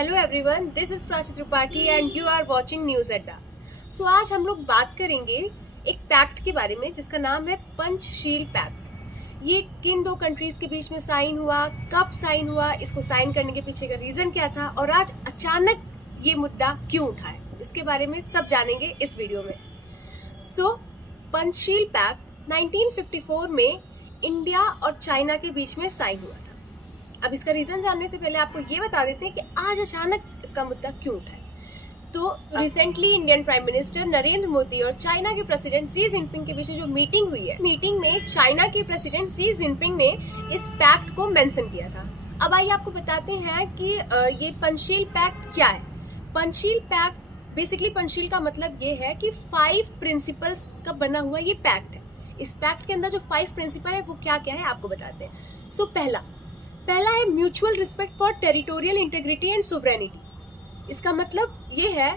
Hello everyone, this is Prachi Tripathi and you are watching news Adda. So आज हम लोग बात करेंगे एक पैक्ट के बारे में जिसका नाम है पंचशील पैक्ट। ये किन दो कंट्रीज के बीच में साइन हुआ, कब साइन हुआ, इसको साइन करने के पीछे का रीजन क्या था और आज अचानक ये मुद्दा क्यों उठा है, इसके बारे में सब जानेंगे इस वीडियो में। सो पंचशील पैक्ट 1954 में इंडिया और चाइना के बीच में साइन हुआ था। अब इसका रीजन जानने से पहले आपको ये बता देते हैं कि आज अचानक इसका मुद्दा क्यों उठा है। तो recently Indian prime minister Narendra Modi और चाइना के प्रेसिडेंट शी जिनपिंग के बीच में जो मीटिंग हुई है, मीटिंग में चाइना के प्रेसिडेंट शी जिनपिंग ने इस पैक्ट को मेंशन किया था। अब आइए आपको बताते हैं कि ये पंचशील पैक्ट क्या है। पंचशील पैक्ट बेसिकली, पंचशील का मतलब ये है कि 5 प्रिंसिपल्स का बना हुआ ये पैक्ट है। इस पैक्ट के अंदर जो 5 प्रिंसिपल है वो क्या क्या है आपको बताते हैं। सो पहला है mutual respect for territorial integrity and sovereignty. इसका मतलब ये है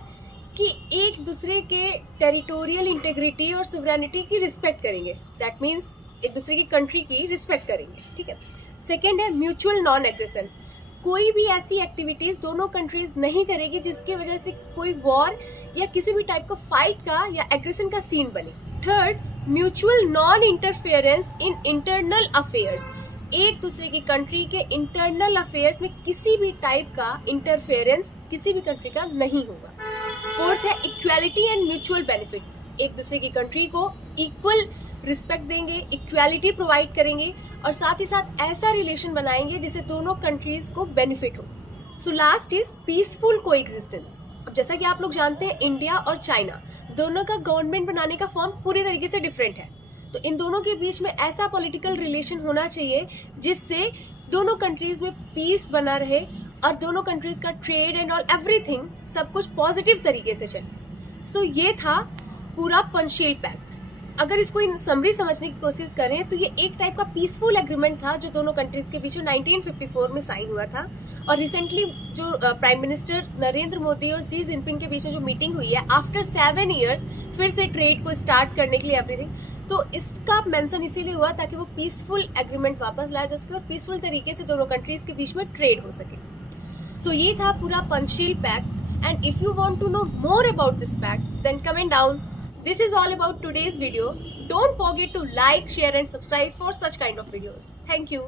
कि एक दूसरे के टेरिटोरियल इंटीग्रिटी और सोवरेनिटी की रिस्पेक्ट करेंगे। दैट मीन्स एक दूसरे की कंट्री की रिस्पेक्ट करेंगे, ठीक है। सेकेंड है म्यूचुअल नॉन एग्रेशन। कोई भी ऐसी एक्टिविटीज दोनों कंट्रीज नहीं करेगी जिसकी वजह से कोई वॉर या किसी भी टाइप का फाइट का या एग्रेशन का सीन बने। Third, mutual non interference in internal affairs. एक दूसरे की कंट्री के इंटरनल अफेयर्स में किसी भी टाइप का इंटरफेरेंस किसी भी कंट्री का नहीं होगा। फोर्थ है इक्वालिटी एंड म्यूचुअल बेनिफिट। एक दूसरे की कंट्री को इक्वल रिस्पेक्ट देंगे, इक्वालिटी प्रोवाइड करेंगे और साथ ही साथ ऐसा रिलेशन बनाएंगे जिससे दोनों कंट्रीज को बेनिफिट हो। So last is peaceful coexistence. अब जैसा कि आप लोग जानते हैं, इंडिया और चाइना दोनों का गवर्नमेंट बनाने का फॉर्म पूरी तरीके से डिफरेंट है। तो इन दोनों के बीच में ऐसा पॉलिटिकल रिलेशन होना चाहिए जिससे दोनों कंट्रीज में पीस बना रहे और दोनों कंट्रीज का ट्रेड एंड ऑल एवरीथिंग सब कुछ पॉजिटिव तरीके से चले। सो ये था पूरा पंचशील पैक्ट। अगर इसको इन समरी समझने की कोशिश करें तो ये एक टाइप का पीसफुल एग्रीमेंट था जो दोनों कंट्रीज के बीच में 1954 में साइन हुआ था। और रिसेंटली जो प्राइम मिनिस्टर नरेंद्र मोदी और शी जिनपिंग के बीच में जो मीटिंग हुई है आफ्टर 7 ईयर्स फिर से ट्रेड को स्टार्ट करने के लिए एवरीथिंग, तो इसका मेंशन इसीलिए हुआ ताकि वो पीसफुल एग्रीमेंट वापस लाया जा सके और पीसफुल तरीके से दोनों कंट्रीज के बीच में ट्रेड हो सके। सो ये था पूरा Panchsheel pact. And if you want to know more about this pact then comment down. This is all about today's video. Don't forget to like, share and subscribe for such kind of videos. Thank you.